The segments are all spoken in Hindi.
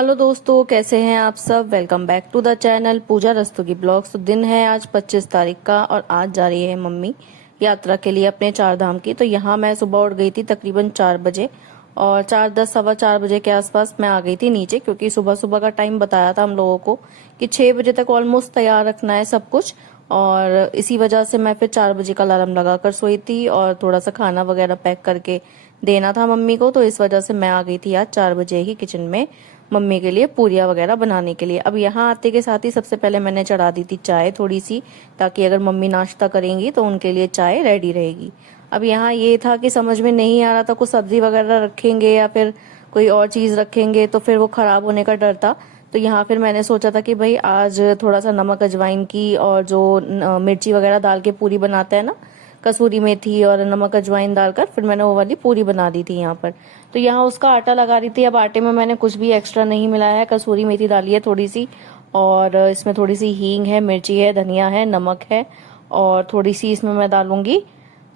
हेलो दोस्तों, कैसे हैं आप सब। Welcome back to the channel Pooja Rastogi blogs. तो दिन है आज 25 तारीख का और आज जा रही है मम्मी यात्रा के लिए अपने 4 धाम की। तो यहाँ मैं सुबह उठ गई थी तकरीबन 4 बजे और 4:10 सवा 4 बजे के आसपास मैं आ गई थी नीचे, क्योंकि सुबह सुबह का टाइम बताया था हम लोगों को कि 6 बजे तक ऑलमोस्ट तैयार रखना है सब कुछ। और इसी वजह से मैं फिर 4 बजे का अलार्म लगाकर सोई थी और थोड़ा सा खाना वगैरह पैक करके देना था मम्मी को। तो इस वजह से मैं आ गई थी आज 4 बजे ही किचन में मम्मी के लिए पूरियाँ वगैरह बनाने के लिए। अब यहाँ आते के साथ ही सबसे पहले मैंने चढ़ा दी थी चाय थोड़ी सी, ताकि अगर मम्मी नाश्ता करेंगी तो उनके लिए चाय रेडी रहेगी। अब यहाँ ये था कि समझ में नहीं आ रहा था कुछ सब्जी वगैरह रखेंगे या फिर कोई और चीज़ रखेंगे तो फिर वो खराब होने का डर था। तो यहाँ फिर मैंने सोचा था कि भाई आज थोड़ा सा नमक अजवाइन की और जो मिर्ची वगैरह डाल के पूरी बनाते हैं ना, कसूरी मेथी और नमक अजवाइन डालकर फिर मैंने वो वाली पूरी बना दी थी यहाँ पर। तो यहाँ उसका आटा लगा रही थी। अब आटे में मैंने कुछ भी एक्स्ट्रा नहीं मिलाया है, कसूरी मेथी डाली है थोड़ी सी और इसमें थोड़ी सी हींग है, मिर्ची है, धनिया है, नमक है और थोड़ी सी इसमें मैं डालूंगी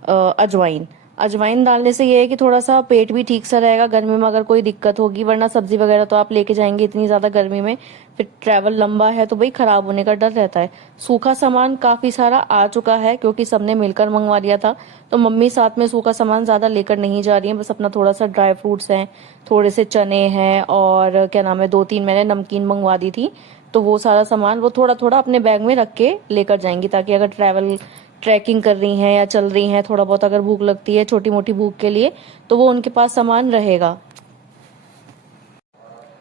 अजवाइन। अजवाइन डालने से ये है कि थोड़ा सा पेट भी ठीक सा रहेगा गर्मी में अगर कोई दिक्कत होगी, वरना सब्जी वगैरह तो आप लेके जाएंगे इतनी ज्यादा गर्मी में, फिर ट्रैवल लंबा है तो भाई खराब होने का डर रहता है। सूखा सामान काफी सारा आ चुका है क्योंकि सबने मिलकर मंगवा लिया था। तो मम्मी साथ में सूखा सामान ज्यादा लेकर नहीं जा रही है, बस अपना थोड़ा सा ड्राई फ्रूट्स हैं, थोड़े से चने हैं और क्या नाम है 2-3 मैंने नमकीन मंगवा दी थी। तो वो सारा सामान वो थोड़ा थोड़ा अपने बैग में रख के लेकर जाएंगी, ताकि अगर ट्रैकिंग कर रही हैं या चल रही हैं, थोड़ा बहुत अगर भूख लगती है छोटी मोटी भूख के लिए, तो वो उनके पास सामान रहेगा।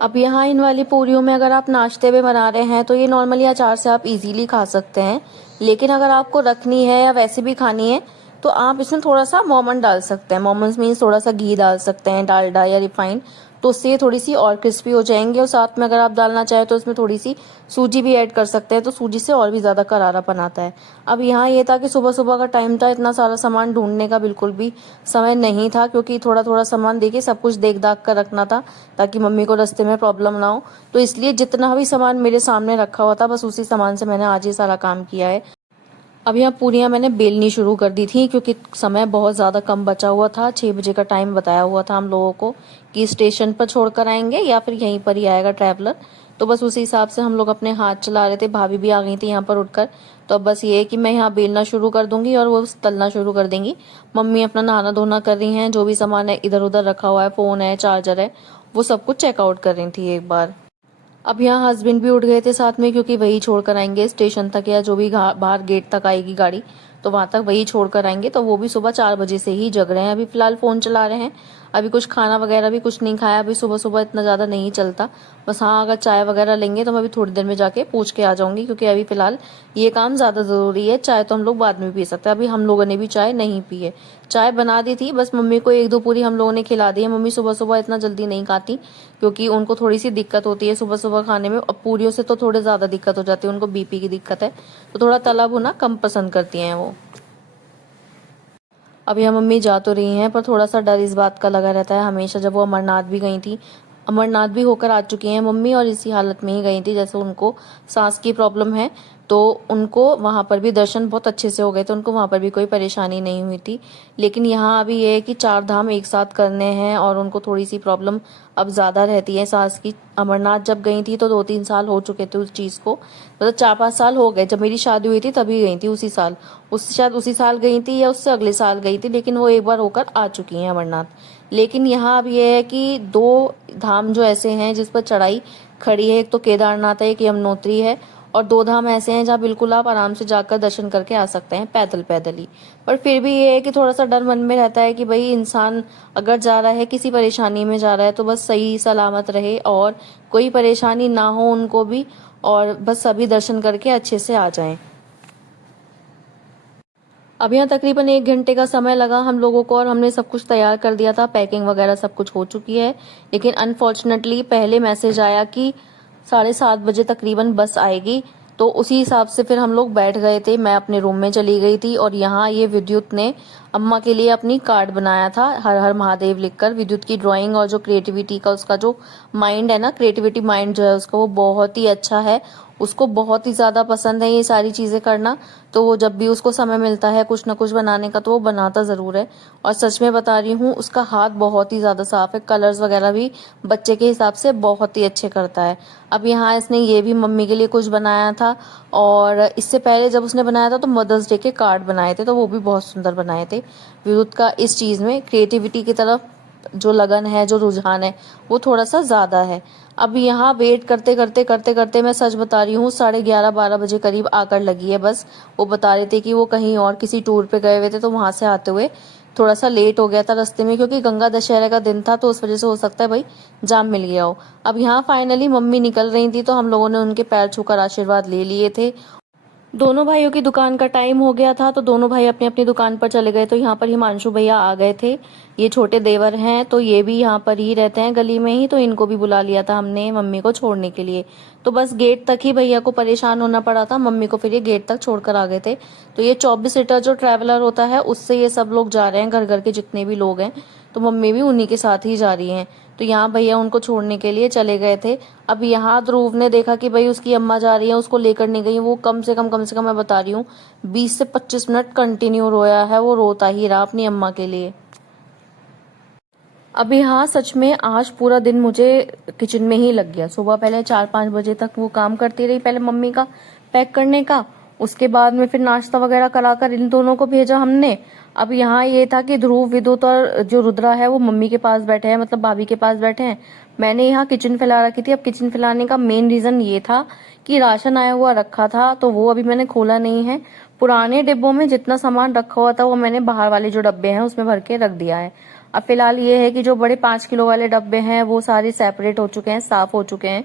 अब यहाँ इन वाली पूरियों में अगर आप नाश्ते में बना रहे हैं तो ये नॉर्मली अचार से आप इजीली खा सकते हैं, लेकिन अगर आपको रखनी है या वैसे भी खानी है तो आप इसमें थोड़ा सा मोमन डाल सकते हैं। मोमन मीन्स थोड़ा सा घी डाल सकते हैं, डालडा या रिफाइंड, तो उससे ये थोड़ी सी और क्रिस्पी हो जाएंगे। और साथ में अगर आप डालना चाहें तो इसमें थोड़ी सी सूजी भी ऐड कर सकते हैं, तो सूजी से और भी ज्यादा करारापन आता है। अब यहाँ ये था कि सुबह सुबह का टाइम था, इतना सारा सामान ढूंढने का बिल्कुल भी समय नहीं था, क्योंकि थोड़ा थोड़ा सामान देखिए सब कुछ देख दाख कर रखना था ताकि मम्मी को रास्ते में प्रॉब्लम ना हो। तो इसलिए जितना भी सामान मेरे सामने रखा हुआ था बस उसी सामान से मैंने आज ये सारा काम किया है। अब यहाँ पूरियाँ मैंने बेलनी शुरू कर दी थी क्योंकि समय बहुत ज़्यादा कम बचा हुआ था। 6 बजे का टाइम बताया हुआ था हम लोगों को कि स्टेशन पर छोड़कर आएंगे या फिर यहीं पर ही आएगा ट्रैवलर। तो बस उसी हिसाब से हम लोग अपने हाथ चला रहे थे। भाभी भी आ गई थी यहाँ पर उठकर। तो अब बस ये है कि मैं यहाँ बेलना शुरू कर दूंगी और वो तलना शुरू कर देंगी। मम्मी अपना नहाना धोना कर रही हैं, जो भी सामान है इधर उधर रखा हुआ है, फोन है, चार्जर है, वो सब कुछ चेकआउट कर रही थी एक बार। अब यहाँ हस्बैंड भी उठ गए थे साथ में, क्योंकि वही छोड़कर आएंगे स्टेशन तक या जो भी बाहर गेट तक आएगी गाड़ी, तो वहां तक वही छोड़कर आएंगे। तो वो भी सुबह 4 बजे से ही जग रहे हैं। अभी फिलहाल फोन चला रहे हैं, अभी कुछ खाना वगैरह भी कुछ नहीं खाया। अभी सुबह सुबह इतना ज्यादा नहीं चलता। बस हाँ, अगर चाय वगैरह लेंगे तो मैं अभी थोड़ी देर में जाके पूछ के आ जाऊंगी, क्योंकि अभी फिलहाल ये काम ज्यादा जरूरी है। चाय तो हम लोग बाद में पी सकते हैं, अभी हम लोगों ने भी चाय नहीं पी है। चाय बना दी थी, बस मम्मी को 1-2 पूरी हम लोगों ने खिला दी है। मम्मी सुबह सुबह इतना जल्दी नहीं खाती क्योंकि उनको थोड़ी सी दिक्कत होती है सुबह सुबह खाने में। अब पूरियों से तो थोड़े ज्यादा दिक्कत हो जाती है, उनको बीपी की दिक्कत है, तो थोड़ा तला भुना कम पसंद करती हैं वो। अब यहाँ मम्मी जा तो रही हैं, पर थोड़ा सा डर इस बात का लगा रहता है हमेशा। जब वो अमरनाथ भी गई थी, अमरनाथ भी होकर आ चुकी हैं मम्मी और इसी हालत में ही गई थी। जैसे उनको सांस की प्रॉब्लम है तो उनको वहां पर भी दर्शन बहुत अच्छे से हो गए थे, उनको वहां पर भी कोई परेशानी नहीं हुई थी। लेकिन यहाँ अभी ये है कि 4 धाम एक साथ करने हैं और उनको थोड़ी सी प्रॉब्लम अब ज्यादा रहती है सांस की। अमरनाथ जब गई थी तो 2-3 साल हो चुके थे उस चीज को, मतलब 4-5 साल हो गए। जब मेरी शादी हुई थी तभी गई थी उसी साल, उससे शायद उसी साल गई थी या उससे अगले साल गई थी, लेकिन वो एक बार होकर आ चुकी हैं अमरनाथ। लेकिन यहाँ अब ये है कि 2 धाम जो ऐसे हैं जिस पर चढ़ाई खड़ी है, एक तो केदारनाथ है, एक यमुनोत्री है, और 2 धाम ऐसे हैं जहाँ बिल्कुल आप आराम से जाकर दर्शन करके आ सकते हैं पैदल पैदल ही। पर फिर भी ये है कि थोड़ा सा डर मन में रहता है कि भाई इंसान अगर जा रहा है किसी परेशानी में जा रहा है तो बस सही सलामत रहे और कोई परेशानी ना हो उनको भी, और बस सभी दर्शन करके अच्छे से आ जाएं। अब यहाँ तकरीबन 1 घंटे का समय लगा हम लोगों को और हमने सब कुछ तैयार कर दिया था, पैकिंग वगैरह सब कुछ हो चुकी है। लेकिन अनफॉर्चुनेटली पहले मैसेज आया कि 7:30 बजे तकरीबन बस आएगी, तो उसी हिसाब से फिर हम लोग बैठ गए थे। मैं अपने रूम में चली गई थी और यहाँ ये विद्युत ने अम्मा के लिए अपनी कार्ड बनाया था हर हर महादेव लिखकर। विद्युत की ड्राइंग और जो क्रिएटिविटी का उसका जो माइंड है ना, क्रिएटिविटी माइंड जो है उसका, वो बहुत ही अच्छा है। उसको बहुत ही ज्यादा पसंद है ये सारी चीजें करना। तो वो जब भी उसको समय मिलता है कुछ ना कुछ बनाने का तो वो बनाता जरूर है। और सच में बता रही हूँ, उसका हाथ बहुत ही ज्यादा साफ है। कलर्स वगैरह भी बच्चे के हिसाब से बहुत ही अच्छे करता है। अब यहाँ इसने ये भी मम्मी के लिए कुछ बनाया था। और इससे पहले जब उसने बनाया था तो मदर्स डे के कार्ड बनाए थे, तो वो भी बहुत सुंदर बनाए थे। विरुद्ध का इस चीज में क्रिएटिविटी की तरफ जो लगन है, जो रुझान है, वो थोड़ा सा ज्यादा है। अब यहाँ वेट करते करते करते करते मैं सच बता रही हूँ 11:30-12 बजे करीब आकर लगी है बस। वो बता रहे थे कि वो कहीं और किसी टूर पे गए हुए थे, तो वहां से आते हुए थोड़ा सा लेट हो गया था रास्ते में, क्योंकि गंगा दशहरे का दिन था, तो उस वजह से हो सकता है भाई जाम मिल गया हो। अब यहाँ फाइनली मम्मी निकल रही थी, तो हम लोगों ने उनके पैर छूकर आशीर्वाद ले लिए थे। दोनों भाइयों की दुकान का टाइम हो गया था, तो दोनों भाई अपनी अपनी दुकान पर चले गए। तो यहाँ पर हिमांशु भैया आ गए थे। ये छोटे देवर हैं, तो ये भी यहाँ पर ही रहते हैं गली में ही, तो इनको भी बुला लिया था हमने मम्मी को छोड़ने के लिए। तो बस गेट तक ही भैया को परेशान होना पड़ा था, मम्मी को फिर ये गेट तक छोड़कर आ गए थे। तो ये 24 सीटर जो ट्रैवलर होता है उससे ये सब लोग जा रहे हैं, घर घर के जितने भी लोग हैं। तो मम्मी भी उन्हीं के साथ ही जा रही हैं। तो यहाँ भैया उनको छोड़ने के लिए चले गए थे। अब यहाँ ध्रुव ने देखा कि भाई उसकी अम्मा जा रही है, उसको लेकर नहीं गई। वो कम से कम मैं बता रही हूँ 20 से 25 मिनट कंटिन्यू रोया है। वो रोता ही रहा अपनी अम्मा के लिए। अब यहाँ सच में आज पूरा दिन मुझे किचन में ही लग गया। सुबह पहले 4-5 बजे तक वो काम करती रही, पहले मम्मी का पैक करने का, उसके बाद में फिर नाश्ता वगैरह कराकर इन दोनों को भेजा हमने। अब यहाँ ये था कि ध्रुव, विद्युत और जो रुद्रा है वो मम्मी के पास बैठे हैं, मतलब भाभी के पास बैठे हैं। मैंने यहाँ किचन फैला रखी थी। अब किचन फैलाने का मेन रीजन ये था कि राशन आया हुआ रखा था, तो वो अभी मैंने खोला नहीं है। पुराने डिब्बों में जितना सामान रखा हुआ था वो मैंने बाहर वाले जो डब्बे हैं उसमें भर के रख दिया है। अब फिलहाल ये है कि जो बड़े 5 किलो वाले डब्बे हैं वो सारे सेपरेट हो चुके हैं, साफ हो चुके हैं।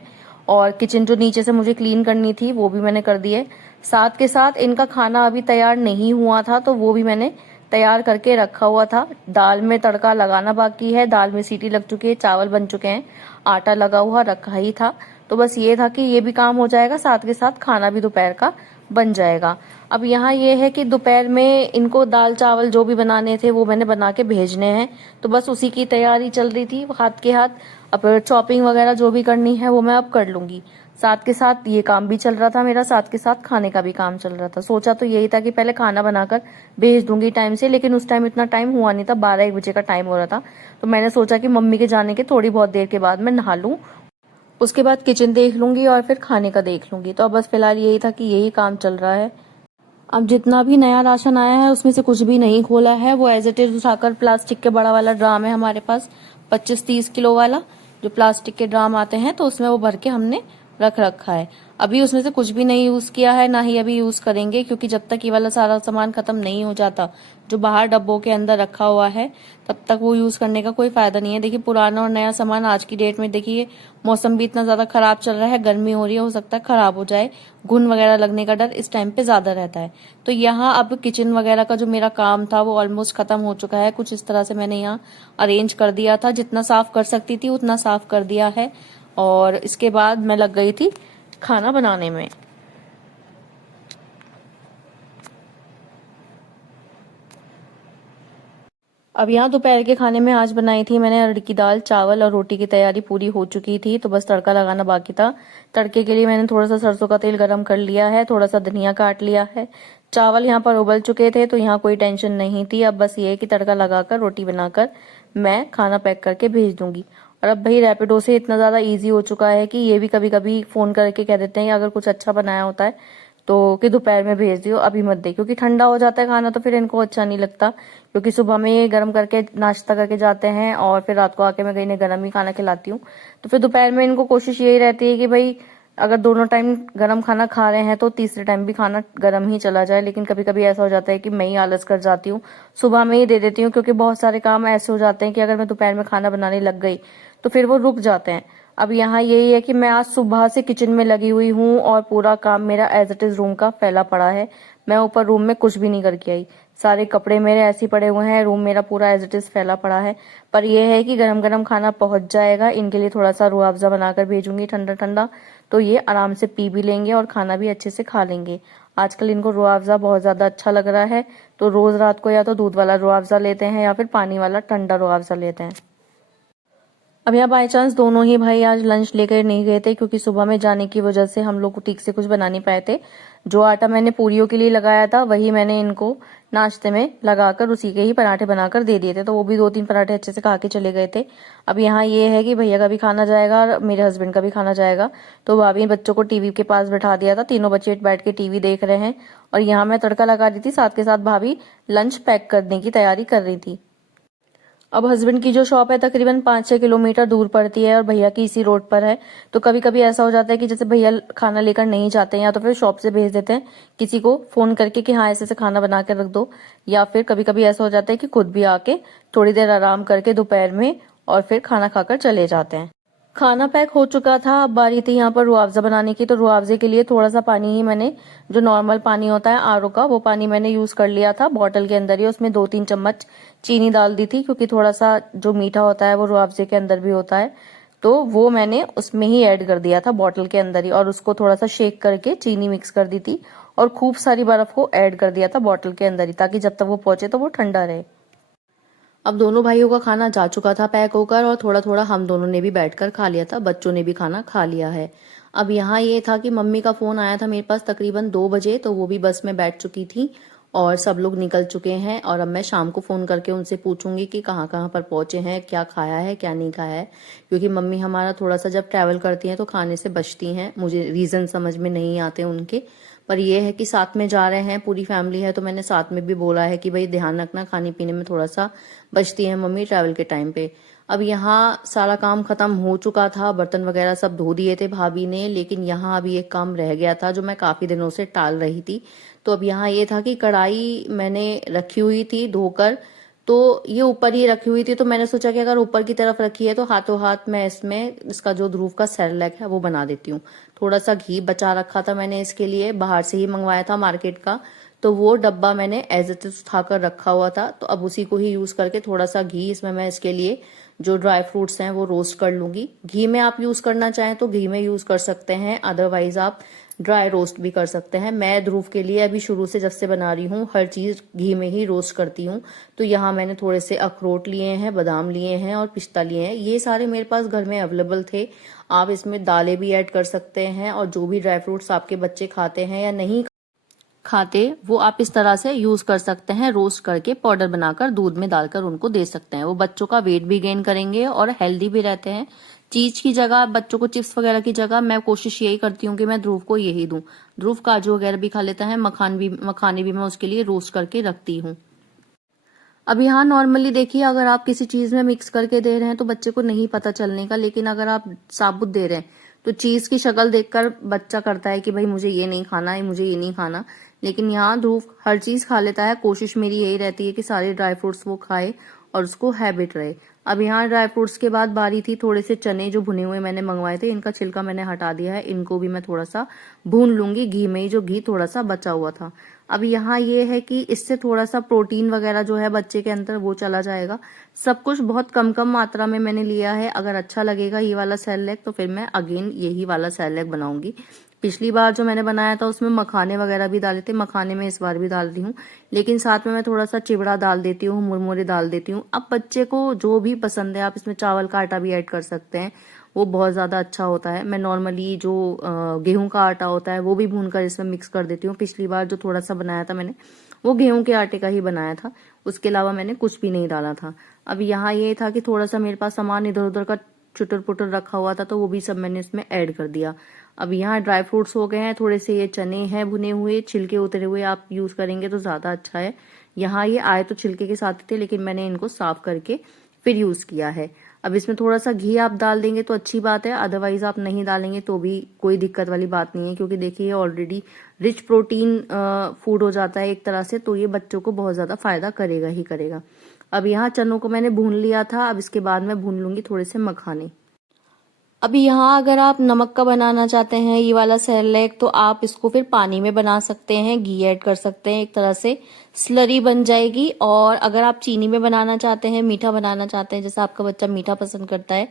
और किचन जो नीचे से मुझे क्लीन करनी थी वो भी मैंने कर दी है। साथ के साथ इनका खाना अभी तैयार नहीं हुआ था, तो वो भी मैंने तैयार करके रखा हुआ था। दाल में तड़का लगाना बाकी है, दाल में सीटी लग चुकी है, चावल बन चुके हैं, आटा लगा हुआ रखा ही था। तो बस ये था कि ये भी काम हो जाएगा, साथ के साथ खाना भी दोपहर का बन जाएगा। अब यहाँ ये है कि दोपहर में इनको दाल चावल जो भी बनाने थे वो मैंने बना के भेजने हैं, तो बस उसी की तैयारी चल रही थी हाथ के हाथ। अब चॉपिंग वगैरह जो भी करनी है वो मैं अब कर लूंगी। साथ के साथ ये काम भी चल रहा था मेरा, साथ के साथ खाने का भी काम चल रहा था। सोचा तो यही था कि पहले खाना बनाकर भेज दूंगी टाइम से, लेकिन उस टाइम इतना टाइम हुआ नहीं था, 12-1 बजे का टाइम हो रहा था। तो मैंने सोचा कि मम्मी के जाने के थोड़ी बहुत देर के बाद मैं नहा लूं, उसके बाद किचन देख लूंगी और फिर खाने का देख लूंगी। तो अब बस फिलहाल यही था कि यही काम चल रहा है। अब जितना भी नया राशन आया है उसमें से कुछ भी नहीं खोला है, वो एज इट इज उठाकर प्लास्टिक के बड़ा वाला ड्राम है हमारे पास, 25-30 किलो वाला जो प्लास्टिक के ड्राम आते हैं, तो उसमें वो भर के हमने रख रखा है। अभी उसमें से कुछ भी नहीं यूज किया है, ना ही अभी यूज करेंगे, क्योंकि जब तक ये वाला सारा सामान खत्म नहीं हो जाता जो बाहर डब्बों के अंदर रखा हुआ है, तब तक वो यूज करने का कोई फायदा नहीं है। देखिए पुराना और नया सामान आज की डेट में, देखिए मौसम भी इतना ज्यादा खराब चल रहा है, गर्मी हो रही है, हो सकता है खराब हो जाए, घुन वगैरह लगने का डर इस टाइम पे ज्यादा रहता है। तो यहाँ अब किचन वगैरह का जो मेरा काम था वो ऑलमोस्ट खत्म हो चुका है। कुछ इस तरह से मैंने यहाँ अरेंज कर दिया था, जितना साफ कर सकती थी उतना साफ कर दिया है। और इसके बाद मैं लग गई थी खाना बनाने में। अब यहाँ दोपहर के खाने में आज बनाई थी मैंने अरहर की दाल, चावल और रोटी की तैयारी पूरी हो चुकी थी, तो बस तड़का लगाना बाकी था। तड़के के लिए मैंने थोड़ा सा सरसों का तेल गरम कर लिया है, थोड़ा सा धनिया काट लिया है। चावल यहाँ पर उबल चुके थे, तो यहाँ कोई टेंशन नहीं थी। अब बस ये है कि तड़का लगाकर रोटी बनाकर मैं खाना पैक करके भेज दूंगी। और अब भाई रैपिडो से इतना ज्यादा इजी हो चुका है कि ये भी कभी कभी फोन करके कह देते हैं अगर कुछ अच्छा बनाया होता है तो कि दोपहर में भेज दियो, अभी मत दे, क्योंकि ठंडा हो जाता है खाना, तो फिर इनको अच्छा नहीं लगता। क्योंकि सुबह में ये गर्म करके नाश्ता करके जाते हैं और फिर रात को आके मैं कहीं ने गर्म ही खाना खिलाती हूँ। तो फिर दोपहर में इनको कोशिश यही रहती है कि भाई अगर दोनों टाइम गर्म खाना खा रहे हैं तो तीसरे टाइम भी खाना गर्म ही चला जाए। लेकिन कभी कभी ऐसा हो जाता है कि मैं ही आलस कर जाती हूँ, सुबह में ही दे देती हूँ, क्योंकि बहुत सारे काम ऐसे हो जाते हैं कि अगर मैं दोपहर में खाना बनाने लग गई तो फिर वो रुक जाते हैं। अब यहाँ यही है कि मैं आज सुबह से किचन में लगी हुई हूँ और पूरा काम मेरा एज इट इज रूम का फैला पड़ा है। मैं ऊपर रूम में कुछ भी नहीं करके आई, सारे कपड़े मेरे ऐसे ही पड़े हुए हैं, रूम मेरा पूरा एज इट इज फैला पड़ा है। पर यह है कि गरम गरम खाना पहुंच जाएगा, इनके लिए थोड़ा सा रूह अफ़ज़ा बनाकर भेजूंगी ठंडा ठंडा, तो ये आराम से पी भी लेंगे और खाना भी अच्छे से खा लेंगे। आजकल इनको रूह अफ़ज़ा बहुत ज़्यादा अच्छा लग रहा है, तो रोज़ रात को या तो दूध वाला रूह अफ़ज़ा लेते हैं या फिर पानी वाला ठंडा रूह अफ़ज़ा लेते हैं। अब यहाँ बाई चांस दोनों ही भाई आज लंच लेकर नहीं गए थे, क्योंकि सुबह में जाने की वजह से हम लोग ठीक से कुछ बना नहीं पाए थे। जो आटा मैंने पूरियों के लिए लगाया था वही मैंने इनको नाश्ते में लगाकर उसी के ही पराठे बनाकर दे दिए थे, तो वो भी 2-3 पराठे अच्छे से खा के चले गए थे। अब यहाँ ये है कि भैया का भी खाना जाएगा और मेरे हस्बैंड का भी खाना जाएगा, तो भाभी ने बच्चों को टीवी के पास बैठा दिया था। तीनों बच्चे बैठ के टीवी देख रहे हैं और यहाँ मैं तड़का लगा रही थी, साथ के साथ भाभी लंच पैक करने की तैयारी कर रही थी। अब हस्बैंड की जो शॉप है तकरीबन 5-6 किलोमीटर दूर पड़ती है और भैया की इसी रोड पर है, तो कभी कभी ऐसा हो जाता है कि जैसे भैया खाना लेकर नहीं जाते हैं या तो फिर शॉप से भेज देते हैं किसी को फोन करके कि हाँ ऐसे से खाना बना के रख दो, या फिर कभी कभी ऐसा हो जाता है कि खुद भी आके थोड़ी देर आराम करके दोपहर में और फिर खाना खाकर चले जाते हैं। खाना पैक हो चुका था, अब बारी थी यहाँ पर रूह अफ़ज़ा बनाने की। तो रूह अफ़ज़े के लिए थोड़ा सा पानी ही मैंने, जो नॉर्मल पानी होता है आरओ का, वो पानी मैंने यूज कर लिया था बॉटल के अंदर ही। उसमें 2-3 चम्मच चीनी डाल दी थी, क्योंकि थोड़ा सा जो मीठा होता है वो रूह अफ़ज़े के अंदर भी होता है, तो वो मैंने उसमें ही ऐड कर दिया था बॉटल के अंदर ही, और उसको थोड़ा सा शेक करके चीनी मिक्स कर दी थी और खूब सारी बर्फ को ऐड कर दिया था बॉटल के अंदर ही, ताकि जब तक वो पहुंचे तो वो ठंडा रहे। अब दोनों भाइयों का खाना जा चुका था पैक होकर, और थोड़ा थोड़ा हम दोनों ने भी बैठकर खा लिया था, बच्चों ने भी खाना खा लिया है। अब यहाँ ये था कि मम्मी का फोन आया था मेरे पास तकरीबन 2 बजे, तो वो भी बस में बैठ चुकी थी और सब लोग निकल चुके हैं। और अब मैं शाम को फोन करके उनसे पूछूंगी कि कहाँ कहाँ पर पहुंचे हैं, क्या खाया है क्या नहीं खाया है, क्योंकि मम्मी हमारा थोड़ा सा जब ट्रैवल करती हैं तो खाने से बचती हैं। मुझे रीजन समझ में नहीं आते उनके, पर यह है कि साथ में जा रहे हैं, पूरी फैमिली है, तो मैंने साथ में भी बोला है कि भाई ध्यान रखना, खाने पीने में थोड़ा सा बचती है मम्मी ट्रैवल के टाइम पे। अब यहाँ सारा काम खत्म हो चुका था, बर्तन वगैरह सब धो दिए थे भाभी ने, लेकिन यहाँ अभी एक काम रह गया था जो मैं काफी दिनों से टाल रही थी। तो अब यहाँ ये था कि कढ़ाई मैंने रखी हुई थी धोकर, तो ये ऊपर ही रखी हुई थी, तो मैंने सोचा कि अगर ऊपर की तरफ रखी है तो हाथों हाथ मैं इसमें इसका जो ध्रुव का सेरेलैक है वो बना देती हूँ। थोड़ा सा घी बचा रखा था मैंने इसके लिए, बाहर से ही मंगवाया था मार्केट का, तो वो डब्बा मैंने एज इट इज उठाकर रखा हुआ था, तो अब उसी को ही यूज करके थोड़ा सा घी इसमें मैं इसके लिए जो ड्राई फ्रूट्स हैं वो रोस्ट कर लूंगी। घी में आप यूज करना चाहें तो घी में यूज कर सकते हैं, अदरवाइज आप ड्राई रोस्ट भी कर सकते हैं। मैं ध्रुव के लिए अभी शुरू से जब से बना रही हूँ हर चीज घी में ही रोस्ट करती हूँ। तो यहाँ मैंने थोड़े से अखरोट लिए हैं, बादाम लिए हैं और पिस्ता लिए हैं, ये सारे मेरे पास घर में अवेलेबल थे। आप इसमें दालें भी ऐड कर सकते हैं, और जो भी ड्राई फ्रूट्स आपके बच्चे खाते हैं या नहीं खाते वो आप इस तरह से यूज कर सकते हैं, रोस्ट करके पाउडर बनाकर दूध में डालकर उनको दे सकते हैं। वो बच्चों का वेट भी गेन करेंगे और हेल्दी भी रहते हैं। चीज की जगह, बच्चों को चिप्स वगैरह की जगह मैं कोशिश यही करती हूँ कि मैं ध्रुव को यही दूं। ध्रुव काजू वगैरह भी खा लेता है, मखाने भी मैं उसके लिए रोस्ट करके रखती हूँ। अब यहाँ नॉर्मली देखिए, अगर आप किसी चीज में मिक्स करके दे रहे हैं तो बच्चे को नहीं पता चलने का, लेकिन अगर आप साबुत दे रहे हैं तो चीज की शक्ल देखकर बच्चा करता है कि भाई मुझे ये नहीं खाना है, मुझे ये नहीं खाना। लेकिन यहाँ ध्रुव हर चीज खा लेता है। कोशिश मेरी यही रहती है कि सारे ड्राई फ्रूट्स वो खाए और उसको हैबिट रहे। अब यहाँ ड्राई फ्रूट्स के बाद बारी थी थोड़े से चने जो भुने हुए मैंने मंगवाए थे, इनका छिलका मैंने हटा दिया है, इनको भी मैं थोड़ा सा भून लूंगी घी में ही, जो घी थोड़ा सा बचा हुआ था। अब यहाँ ये है कि इससे थोड़ा सा प्रोटीन वगैरह जो है बच्चे के अंदर वो चला जाएगा। सब कुछ बहुत कम कम मात्रा में मैंने लिया है। अगर अच्छा लगेगा ये वाला सेरेलैक तो फिर मैं अगेन यही वाला सेरेलैक बनाऊंगी। पिछली बार जो मैंने बनाया था उसमें मखाने वगैरह भी डाले थे, मखाने में इस बार भी डाल रही हूँ, लेकिन साथ में मैं थोड़ा सा चिवड़ा डाल देती हूँ, मुरमुरे डाल देती हूँ। अब बच्चे को जो भी पसंद है, आप इसमें चावल का आटा भी ऐड कर सकते हैं, वो बहुत ज्यादा अच्छा होता है। मैं नॉर्मली जो गेहूं का आटा होता है वो भी भूनकर इसमें मिक्स कर देती हूँ। पिछली बार जो थोड़ा सा बनाया था मैंने वो गेहूं के आटे का ही बनाया था, उसके अलावा मैंने कुछ भी नहीं डाला था। अब यहाँ ये था कि थोड़ा सा मेरे पास सामान इधर उधर का चुटर पुटर रखा हुआ था, तो वो भी सब मैंने इसमें ऐड कर दिया। अब यहाँ ड्राई फ्रूट्स हो गए हैं, थोड़े से ये चने हैं भुने हुए, छिलके उतरे हुए आप यूज करेंगे तो ज्यादा अच्छा है। यहाँ ये आए तो छिलके के साथ थे, लेकिन मैंने इनको साफ करके फिर यूज किया है। अब इसमें थोड़ा सा घी आप डाल देंगे तो अच्छी बात है, अदरवाइज आप नहीं डालेंगे तो भी कोई दिक्कत वाली बात नहीं है, क्योंकि देखिए ऑलरेडी रिच प्रोटीन फूड हो जाता है एक तरह से, तो ये बच्चों को बहुत ज्यादा फायदा करेगा ही करेगा। अब यहाँ चनों को मैंने भून लिया था, अब इसके बाद मैं भून लूंगी थोड़े से मखाने। अभी यहाँ अगर आप नमक का बनाना चाहते हैं ये वाला सेरेलैक, तो आप इसको फिर पानी में बना सकते हैं, घी ऐड कर सकते हैं, एक तरह से स्लरी बन जाएगी। और अगर आप चीनी में बनाना चाहते हैं, मीठा बनाना चाहते हैं, जैसे आपका बच्चा मीठा पसंद करता है,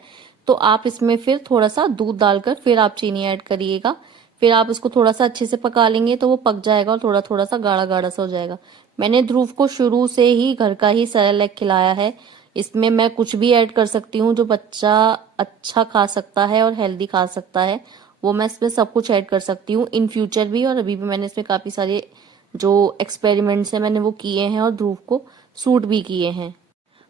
तो आप इसमें फिर थोड़ा सा दूध डालकर फिर आप चीनी ऐड करिएगा। फिर आप उसको थोड़ा सा अच्छे से पका लेंगे तो वो पक जाएगा और थोड़ा थोड़ा सा गाढ़ा गाढ़ा सा हो जाएगा। मैंने ध्रुव को शुरू से ही घर का ही सेरेलैक खिलाया है। इसमें मैं कुछ भी ऐड कर सकती हूँ जो बच्चा अच्छा खा सकता है और हेल्दी खा सकता है, वो मैं इसमें सब कुछ ऐड कर सकती हूँ इन फ्यूचर भी। और अभी भी मैंने इसमें काफी सारे जो एक्सपेरिमेंट्स हैं मैंने वो किए हैं और ध्रुव को सूट भी किए हैं।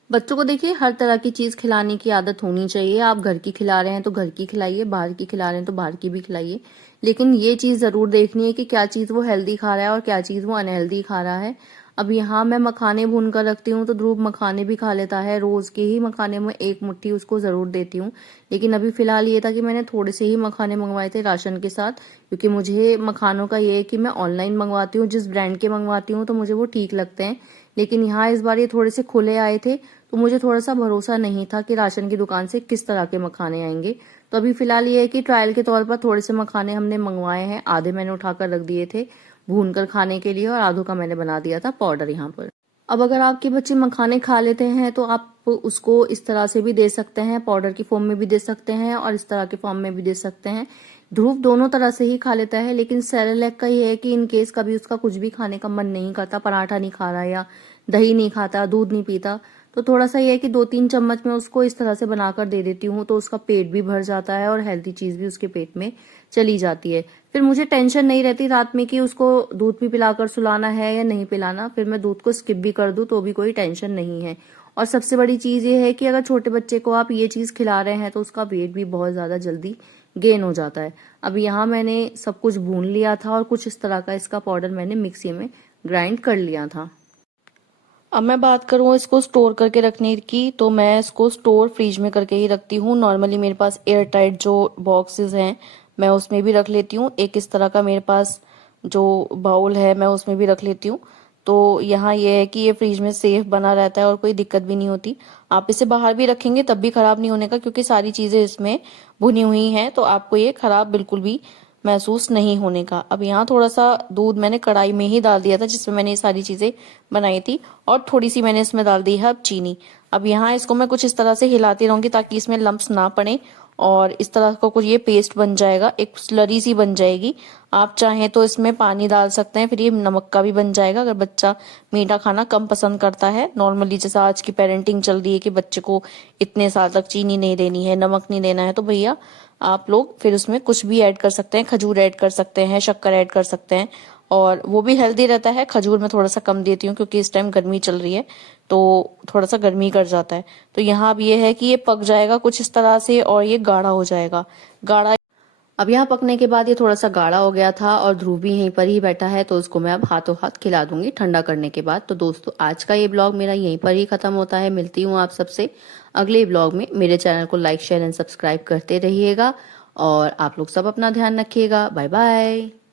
बच्चों को देखिए हर तरह की चीज खिलाने की आदत होनी चाहिए। आप घर की खिला रहे हैं तो घर की खिलाइए, बाहर की खिला रहे हैं तो बाहर की भी खिलाइए, लेकिन ये चीज जरूर देखनी है कि क्या चीज वो हेल्दी खा रहा है और क्या चीज वो अनहेल्दी खा रहा है। अब यहाँ मैं मखाने भून कर रखती हूँ तो ध्रुव मखाने भी खा लेता है। रोज के ही मखाने में एक मुट्ठी उसको जरूर देती हूँ, लेकिन अभी फिलहाल ये था कि मैंने थोड़े से ही मखाने मंगवाए थे राशन के साथ, क्योंकि मुझे मखानों का ये है कि मैं ऑनलाइन मंगवाती हूँ, जिस ब्रांड के मंगवाती हूँ तो मुझे वो ठीक लगते हैं। लेकिन यहाँ इस बार ये थोड़े से खुले आए थे तो मुझे थोड़ा सा भरोसा नहीं था कि राशन की दुकान से किस तरह के मखाने आएंगे। तो अभी फिलहाल ये है कि ट्रायल के तौर पर थोड़े से मखाने हमने मंगवाए हैं। आधे मैंने उठाकर रख दिए थे भून कर खाने के लिए और आधों का मैंने बना दिया था पाउडर यहाँ पर। अब अगर आपके बच्चे मखाने खा लेते हैं तो आप उसको इस तरह से भी दे सकते हैं, पाउडर की फॉर्म में भी दे सकते हैं और इस तरह के फॉर्म में भी दे सकते हैं। ध्रुव दोनों तरह से ही खा लेता है, लेकिन सेरेलैक का ये है कि इन केस कभी उसका कुछ भी खाने का मन नहीं करता, पराठा नहीं खा रहा या दही नहीं खाता, दूध नहीं पीता, तो थोड़ा सा ये है कि 2-3 चम्मच मैं उसको इस तरह से बनाकर दे देती हूँ तो उसका पेट भी भर जाता है और हेल्थी चीज भी उसके पेट में चली जाती है। फिर मुझे टेंशन नहीं रहती रात में कि उसको दूध भी पिलाकर सुलाना है या नहीं पिलाना, फिर मैं दूध को स्किप भी कर दूं तो भी कोई टेंशन नहीं है। और सबसे बड़ी चीज ये है कि अगर छोटे बच्चे को आप ये चीज खिला रहे हैं तो उसका वेट भी बहुत ज्यादा जल्दी गेन हो जाता है। अब यहाँ मैंने सब कुछ भून लिया था और कुछ इस तरह का इसका पाउडर मैंने मिक्सी में ग्राइंड कर लिया था। अब मैं बात करूँ इसको स्टोर करके रखने की, तो मैं इसको स्टोर फ्रीज में करके ही रखती हूँ। नॉर्मली मेरे पास एयर टाइट जो बॉक्सेस हैं मैं उसमें भी रख लेती हूँ। एक इस तरह का मेरे पास जो बाउल है मैं उसमें भी रख लेती हूँ। तो यहाँ ये है कि ये फ्रीज में सेफ बना रहता है और कोई दिक्कत भी नहीं होती। आप इसे बाहर भी रखेंगे तब भी खराब नहीं होने का, क्योंकि सारी चीजें इसमें भुनी हुई हैं, तो आपको ये खराब बिल्कुल भी महसूस नहीं होने का। अब यहाँ थोड़ा सा दूध मैंने कढ़ाई में ही डाल दिया था जिसमें मैंने ये सारी चीजें बनाई थी, और थोड़ी सी मैंने इसमें डाल दी है अब चीनी। अब यहाँ इसको मैं कुछ इस तरह से हिलाती रहूंगी ताकि इसमें लम्प्स ना पड़े, और इस तरह का कुछ ये पेस्ट बन जाएगा, एक स्लरी सी बन जाएगी। आप चाहें तो इसमें पानी डाल सकते हैं, फिर ये नमक का भी बन जाएगा अगर बच्चा मीठा खाना कम पसंद करता है। नॉर्मली जैसा आज की पेरेंटिंग चल रही है कि बच्चे को इतने साल तक चीनी नहीं देनी है, नमक नहीं देना है, तो भैया आप लोग फिर उसमें कुछ भी ऐड कर सकते हैं, खजूर ऐड कर सकते हैं, शक्कर ऐड कर सकते हैं, और वो भी हेल्दी रहता है। खजूर मैं थोड़ा सा कम देती हूँ क्योंकि इस टाइम गर्मी चल रही है तो थोड़ा सा गर्मी कर जाता है। तो यहाँ अब ये है कि ये पक जाएगा कुछ इस तरह से और ये गाढ़ा हो जाएगा। गाढ़ा अब यहाँ पकने के बाद ये थोड़ा सा गाढ़ा हो गया था और ध्रुव भी यहीं पर ही बैठा है, तो उसको मैं अब हाथों हाथ खिला दूंगी ठंडा करने के बाद। तो दोस्तों आज का ये ब्लॉग मेरा यहीं पर ही खत्म होता है। मिलती हूँ आप सबसे अगले ब्लॉग में। मेरे चैनल को लाइक शेयर एंड सब्सक्राइब करते रहिएगा और आप लोग सब अपना ध्यान रखिएगा। Bye bye.